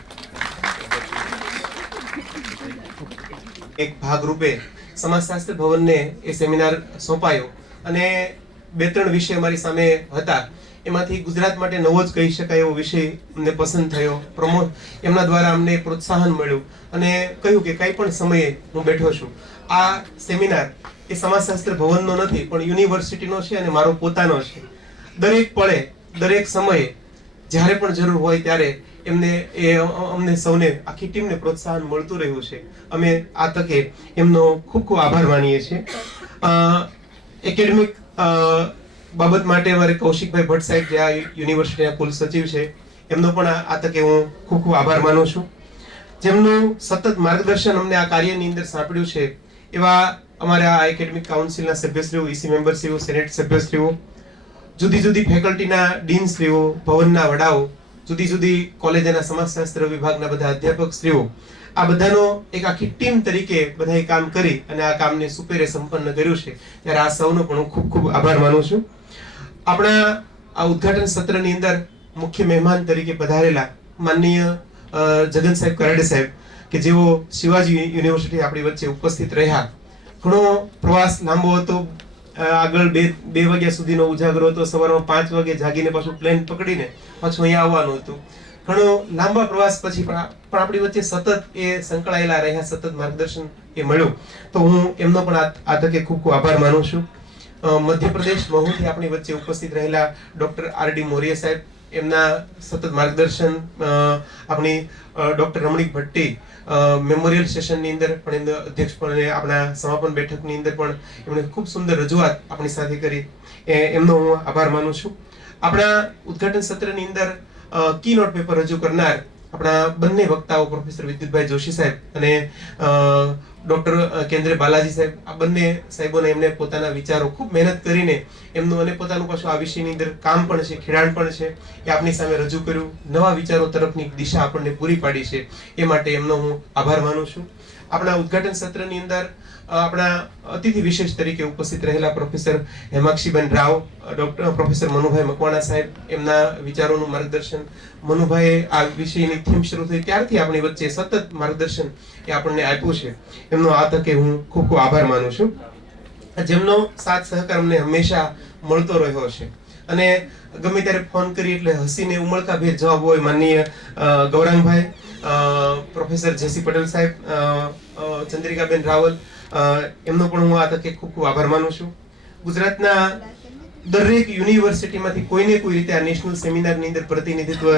એક ભાગરૂપે સમાજશાસ્ત્ર ભવનને એ સેમિનાર સોંપાયો અને 2-3 વિષય અમારી સામે હતા. એમાંથી ગુજરાત માટે નવો જ કહી શકાય એવો વિષય અમને પસંદ થયો. એમના દ્વારા અમને પ્રોત્સાહન મળ્યું અને કહ્યું કે કંઈ પણ સમયે હું બેઠો છું. આ સેમિનાર એ સમાજશાસ્ત્ર ભવનનો નથી પણ યુનિવર્સિટીનો છે અને મારો પોતાનો છે. દરેક પળે, દરેક સમયે, જ્યારે પણ જરૂર હોય ત્યારે અમને સૌને, આખી ટીમને પ્રોત્સાહન મળતું રહ્યું છે. અમે આ તકે એમનો ખૂબ ખૂબ આભાર માનીએ છીએ. એકેડેમિક બાબત માટે અમારે કૌશિકભાઈ ભટ્ટ સાહેબ જે આ યુનિવર્સિટીના કુલ સચિવ છે, એમનો પણ આ તકે હું ખૂબ ખૂબ આભાર માનું છું. જેમનું સતત માર્ગદર્શન અમને આ કાર્યની અંદર સાંપડ્યું છે એવા અમારા આ એકેડેમિક કાઉન્સિલના સભ્યશ્રીઓ, ઈસી મેમ્બરશ્રીઓ, સેનેટ સભ્યશ્રીઓ, જુદી જુદી ફેકલ્ટીના ડીનશ્રીઓ, ભવનના વડાઓ, જુદી જુદી કોલેજના સમાજશાસ્ત્ર વિભાગના બધા અધ્યાપકશ્રીઓ, આ બધાનો એક આખી ટીમ તરીકે બધાએ કામ કરી અને આ કામને સુપેરે સંપન્ન કર્યું છે. ત્યારે આ સૌનો પણ હું ખૂબ ખૂબ આભાર માનું છું. આપણા આ ઉદ્ઘાટન સત્રની અંદર મુખ્ય મહેમાન તરીકે પધારેલા માનનીય જગન સાહેબ કરાડે સાહેબ કે જેઓ શિવાજી યુનિવર્સિટી આપણી વચ્ચે ઉપસ્થિત રહ્યા. ઘણો પ્રવાસ લાંબો હતો. આગળ 2 વાગ્યા સુધીનો ઉજાગરો હતો. સવારમાં 5 વાગે જાગીને પાછું પ્લેન પકડીને પાછું અહીંયા આવવાનું હતું. ઘણો લાંબા પ્રવાસ પછી પણ આપણી વચ્ચે સતત એ સંકળાયેલા રહ્યા, સતત માર્ગદર્શન એ મળ્યું. તો હું એમનો પણ આ તકે ખૂબ ખૂબ આભાર માનું છું. મધ્યપ્રદેશ મહુથી આપણી વચ્ચે ઉપસ્થિત રહેલા ડોક્ટર આર.ડી. મોરિયા સાહેબ, એમના સતત માર્ગદર્શન, આપણી ડોક્ટર રમણીક ભટ્ટી મેમોરિયલ સેશનની અંદર પણ એમના અધ્યક્ષપણે આપણા સમાપન બેઠકની અંદર પણ એમણે ખૂબ સુંદર રજૂઆત આપણી સાથે કરી, એમનો હું આભાર માનું છું. આપણા ઉદ્ઘાટન સત્રની અંદર કી નોટ પેપર રજૂ કરનાર આપણા બંને વક્તાઓ પ્રોફેસર વિદ્યુતભાઈ જોશી સાહેબ અને ડોક્ટર કેન્દ્ર બાલાજી સાહેબ, આ બંને સાહેબોને એમને પોતાના વિચારો ખૂબ મહેનત કરીને એમનું અને પોતાનું પાછું આ વિષયની અંદર કામ પણ છે, ખેડાણ પણ છે, એ આપણી સામે રજૂ કર્યું. નવા વિચારો તરફની દિશા આપણને પૂરી પાડી છે. એ માટે એમનો હું આભાર માનું છું. આપણા ઉદ્ઘાટન સત્રની અંદર આપણા અતિથિ વિશેષ તરીકે ઉપસ્થિત રહેલા professor Hemakshiben Rao, doctor professor Manubhai Makwana સાહેબ, એમના વિચારોનું માર્ગદર્શન. મનુભાઈએ આ વિષયની થીમ શરૂ થઈ ત્યારથી આપણી વચ્ચે સતત માર્ગદર્શન એ આપણને આપ્યું છે. એમનો આ તકે હું ખૂબ ખૂબ આભાર માનું છું. જેમનો સાથ સહકાર અમને હંમેશા મળતો રહ્યો છે અને ગમે ત્યારે ફોન કરી એટલે હસીને ઉમળકાભેર જવાબ હોય. માનનીય ગૌરાંગભાઈ, પ્રોફેસર જેસી પટેલ સાહેબ, ચંદ્રિકાબેન રાવલ, એમનો પણ હું આ તકે ખૂબ ખૂબ આભાર માનું છું. ગુજરાતના દરેક યુનિવર્સિટીમાંથી કોઈને કોઈ રીતે આ નેશનલ સેમિનારની અંદર પ્રતિનિધિત્વ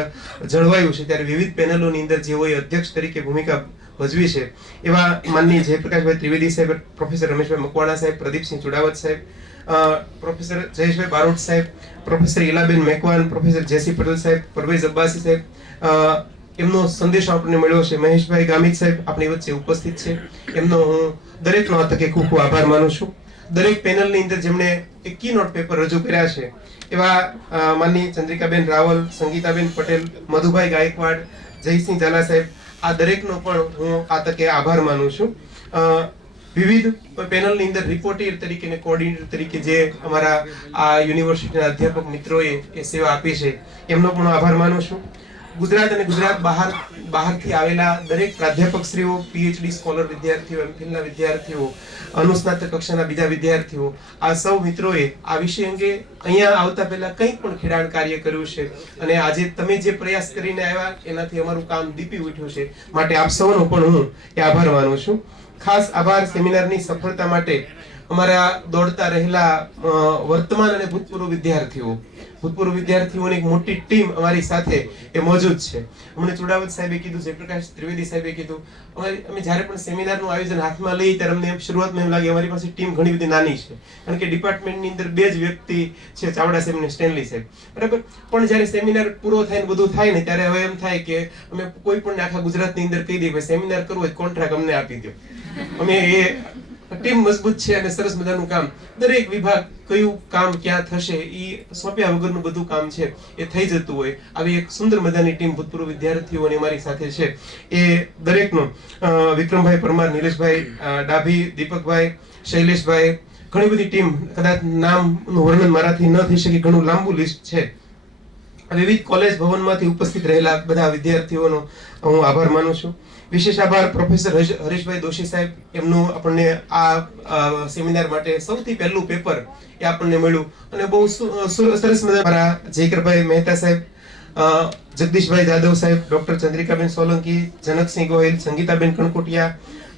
જળવાયું છે. ત્યારે વિવિધ પેનલોની અંદર જેઓએ અધ્યક્ષ તરીકે ભૂમિકા ભજવી છે એવા માનનીય જયપ્રકાશભાઈ ત્રિવેદી સાહેબ, પ્રોફેસર રમેશભાઈ મકવાણા સાહેબ, પ્રદીપસિંહ ચુડાવત સાહેબ, પ્રોફેસર જયેશભાઈ બારોટ સાહેબ, પ્રોફેસર ઈલાબેન મેકવાન, પ્રોફેસર જેસી પટેલ સાહેબ, પરવેઝ અબ્બાસી સાહેબ, એમનો સંદેશો આપણને મળ્યો છે. મહેશભાઈ ગામિત સાહેબ આપણી વચ્ચે ઉપસ્થિત છે. એમનો હું દરેકનો આ તકે ખૂબ ખૂબ આભાર માનું છું. દરેક પેનલની અંદર જેમણે એક કી નોટ પેપર રજૂ કર્યા છે એવા માનની ચંદ્રિકાબેન રાવલ, સંગીતાબેન પટેલ, મધુભાઈ ગાયકવાડ, જયસિંહ ઝાલા સાહેબ, આ દરેકનો પણ હું આ તકે આભાર માનું છું. વિવિધ પેનલની અંદર રિપોર્ટર તરીકે અને કોઓર્ડિનેટર તરીકે જે અમારા આ યુનિવર્સિટીના અધ્યાપક મિત્રોએ એ સેવા આપી છે એમનો પણ આભાર માનું છું. ગુજરાત અને ગુજરાત બહારથી આવેલા દરેક પ્રાધ્યાપકશ્રીઓ, પીએચડી સ્કોલર વિદ્યાર્થીઓ, એમફિલના વિદ્યાર્થીઓ, અનુસ્નાતક કક્ષાના બીજા વિદ્યાર્થીઓ, આ સૌ મિત્રોએ આ વિષય અંગે અહીંયા આવતા પહેલા કંઈક પણ ખેડાણ કાર્ય કર્યું છે અને આજે તમે જે પ્રયાસ કરીને આવ્યા એનાથી અમારું કામ દીપી ઉઠ્યું છે. માટે આપ સૌનો પણ હું એ આભાર માનું છું. ખાસ આભાર સેમિનારની સફળતા માટે અમારા દોડતા રહેલા વર્તમાન અને ભૂતપૂર્વ વિદ્યાર્થીઓની એક મોટી ટીમ અમારી સાથે એ મોજૂદ છે. અમને ચુડાવત સાહેબે કીધું, જયપ્રકાશ ત્રિવેદી સાહેબે કીધું, અમે જ્યારે પણ સેમિનારનું આયોજન હાથમાં લઈએ ત્યારે અમને શરૂઆતમાં એમ લાગે અમારી પાસે ટીમ ઘણી બધી નાની છે, કારણ કે ડિપાર્ટમેન્ટની અંદર 2 જ વ્યક્તિ છે, ચાવડા સાહેબ અને સ્ટેનલી સાહેબ, બરાબર. પણ જ્યારે સેમિનાર પૂરો થાય ને બધું થાય ને ત્યારે હવે એમ થાય કે અમે કોઈ પણ આખા ગુજરાતની અંદર કહી દઈએ સેમિનાર કરવું હોય કોન્ટ્રાક્ટ અમને આપી દો. અમે એ ટીમ મજબૂત છે અને સરસ મજાનું કામ, દરેક વિભાગ કયું કામ ક્યાં થશે એ સોંપ્યા વગરનું બધું કામ છે એ થઈ જતું હોય. આવી એક સુંદર મજાની ટીમ ભૂતપૂર્વ વિદ્યાર્થીઓની અમારી સાથે છે. એ દરેકનો વિક્રમભાઈ પરમાર, નિલેશભાઈ ડાભી, દીપકભાઈ, શૈલેષભાઈ, ઘણી બધી ટીમ, કદાચ નામનું વર્ણન મારાથી ન થઈ શકે, ઘણું લાંબુ લિસ્ટ છે. વિવિધ કોલેજ ભવનમાંથી ઉપસ્થિત રહેલા બધા વિદ્યાર્થીઓનો હું આભાર માનું છું. વિશેષ આભાર પ્રોફેસર હરીશભાઈ દોશી સાહેબ, એમનું આપણને આ સેમિનાર માટે સૌથી પહેલું પેપર એ આપણને મળ્યું અને બહુ સરસ મજા. મારા જયકરભાઈ મહેતા સાહેબ, જગદીશભાઈ જાદવ સાહેબ, ડોક્ટર ચંદ્રિકાબેન સોલંકી, જનકસિંહ ગોહિલ, સંગીતાબેન કણકોટિયા,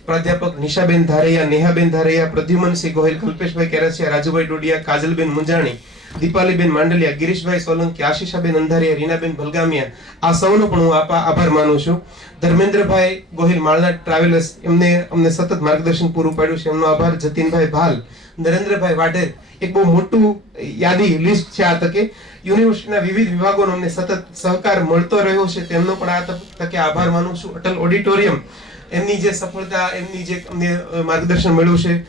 પ્રાધ્યાપક નિશાબેન ધારૈયા, નેહાબેન ધારૈયા, પ્રદ્યુમનસિંહ ગોહિલ, કલ્પેશભાઈ કેરાસિયા, રાજુભાઈ ડોડિયા, કાજલબેન મુંજાણી, દીપાલીબેન માંડલિયા, ગિરીશભાઈ સોલંકી, આશીષાબેન અંધારિયા, રીનાબેન ભલગામિયા, આ સૌનો પણ હું આભાર માનું છું. ધર્મેન્દ્રભાઈ ગોહિલ, માળના ટ્રાવેલર્સ, અમને સતત માર્ગદર્શન પૂરું પાડ્યું છે, એમનો આભાર. જતીનભાઈ ભાલ, નરેન્દ્રભાઈ વાઢેર, એક બહુ મોટું યાદી લિસ્ટ છે આ તકે. યુનિવર્સિટીના વિવિધ વિભાગોનો અમને સતત સહકાર મળતો રહ્યો છે, તેમનો પણ આ તકે આભાર માનું છું. અટલ ઓડિટોરિયમ, એમની જે સફળતા, એમની જે અમને માર્ગદર્શન મળ્યું છે,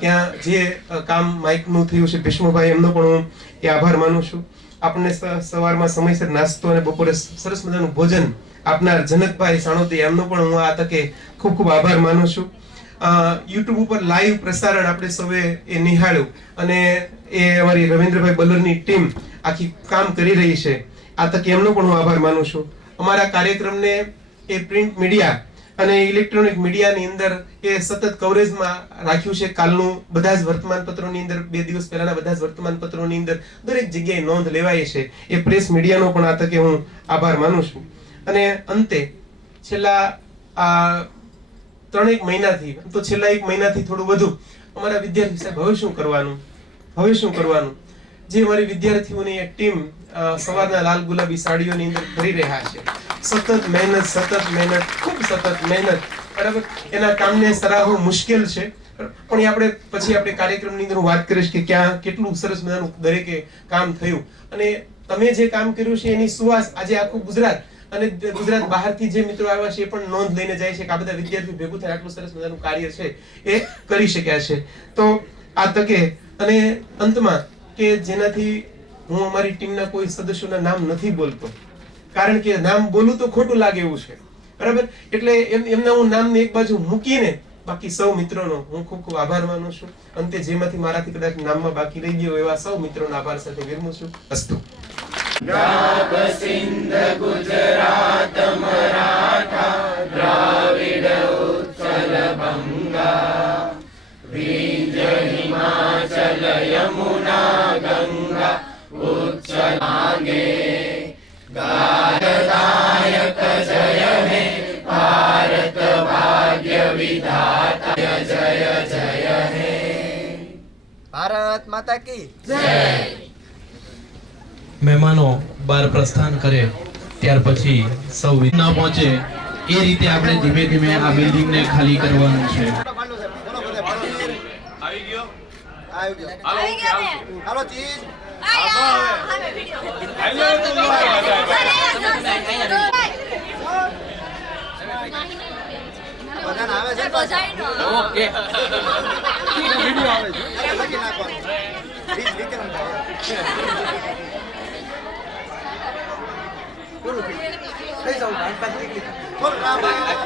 ત્યાં જે કામ માઇકનું થયું છે, ભીષ્મભાઈ, એમનો પણ હું એ આભાર માનું છું. આપણને સવારમાં સમયસર નાસ્તો અને બપોરે સરસ મજાનું ભોજન આપનાર જનકભાઈ સાણોદિયા, એમનો પણ હું આ તકે ખૂબ ખૂબ આભાર માનું છું. યુટ્યુબ ઉપર લાઈવ પ્રસારણ આપણે સૌએ એ નિહાળ્યું અને એ અમારી રવિન્દ્રભાઈ બલરની ટીમ આખી કામ કરી રહી છે, આ તકે એમનો પણ હું આભાર માનું છું. અમારા કાર્યક્રમને એ પ્રિન્ટ મીડિયા અને ઇલેક્ટ્રોનિક મીડિયાની અંદર એ સતત કવરેજમાં રાખ્યું છે. કાલનું બધા જ વર્તમાનપત્રોની અંદર, 2 દિવસ પહેલાના બધા જ વર્તમાનપત્રોની અંદર દરેક જગ્યાએ નોંધ લેવાય છે. એ પ્રેસ મીડિયાનો પણ આ તકે હું આભાર માનું છું. અને અંતે છેલ્લા 3 મહિનાથી, તો છેલ્લા 1 મહિનાથી થોડું વધુ અમારા વિદ્યાર્થી સાહેબ હવે શું કરવાનું, જે અમારી વિદ્યાર્થીઓની એક ટીમ સવારના લાલ ગુલાબી સાડીઓની અંદર ફરી રહ્યા છે. સતત મહેનત, ખૂબ સતત મહેનત, બરાબર. એના કામને સરાહવું મુશ્કેલ છે, પણ એ આપણે કાર્યક્રમની અંદર હું વાત કરીશ કે ક્યાં કેટલું સરસ મજાનું દરેકે કામ થયું. અને તમે જે કામ કર્યું છે એની સુવાસ આજે આખું ગુજરાત અને ગુજરાત બહારથી જે મિત્રો આવ્યા છે એ પણ નોંધ લઈને જાય છે કે આ બધા વિદ્યાર્થીઓ ભેગું થાય આટલું સરસ મજાનું કાર્ય છે એ કરી શક્યા છે. તો આ તકે અને અંતમાં કે જેનાથી હું અમારી ટીમના કોઈ સદસ્યોના નામ નથી બોલતો, કારણ કે નામ બોલું તો ખોટું લાગે એવું છે, બરાબર. એટલે એમના હું નામને એક બાજુ મૂકીને બાકી સૌ મિત્રોનો હું ખૂબ ખૂબ આભાર માનું છું. અંતે જેમાંથી મારાથી કદાચ નામમાં બાકી રહી ગયો એવા સૌ મિત્રોના આભાર સાથે વિરમું છું. અસ્તુ. દ્રાબ સિંધ ગુજરાત મરાઠા દ્રાવિડ ઉત્કલ બંગા વિંધ હિમાચલ યમુના ગંગા ઉચ્ચલાંગે ગાયદાયક જય હે ભારત ભાગ્ય વિધાતા જય જય હે. ભારત માતા કી જય. મહેમાનો બહાર પ્રસ્થાન કરે ત્યાર પછી સૌ ન પહોંચે એ રીતે આપણે ધીમે ધીમે આ બિલ્ડિંગને ખાલી કરવાનું છે. હાલો ચીજ આવે છે ઓકે વિડિયો આવે છે લખી નાખવાનું પૂરું થઈ જાવ પાંચ નીકળી ખુર્રાબાદ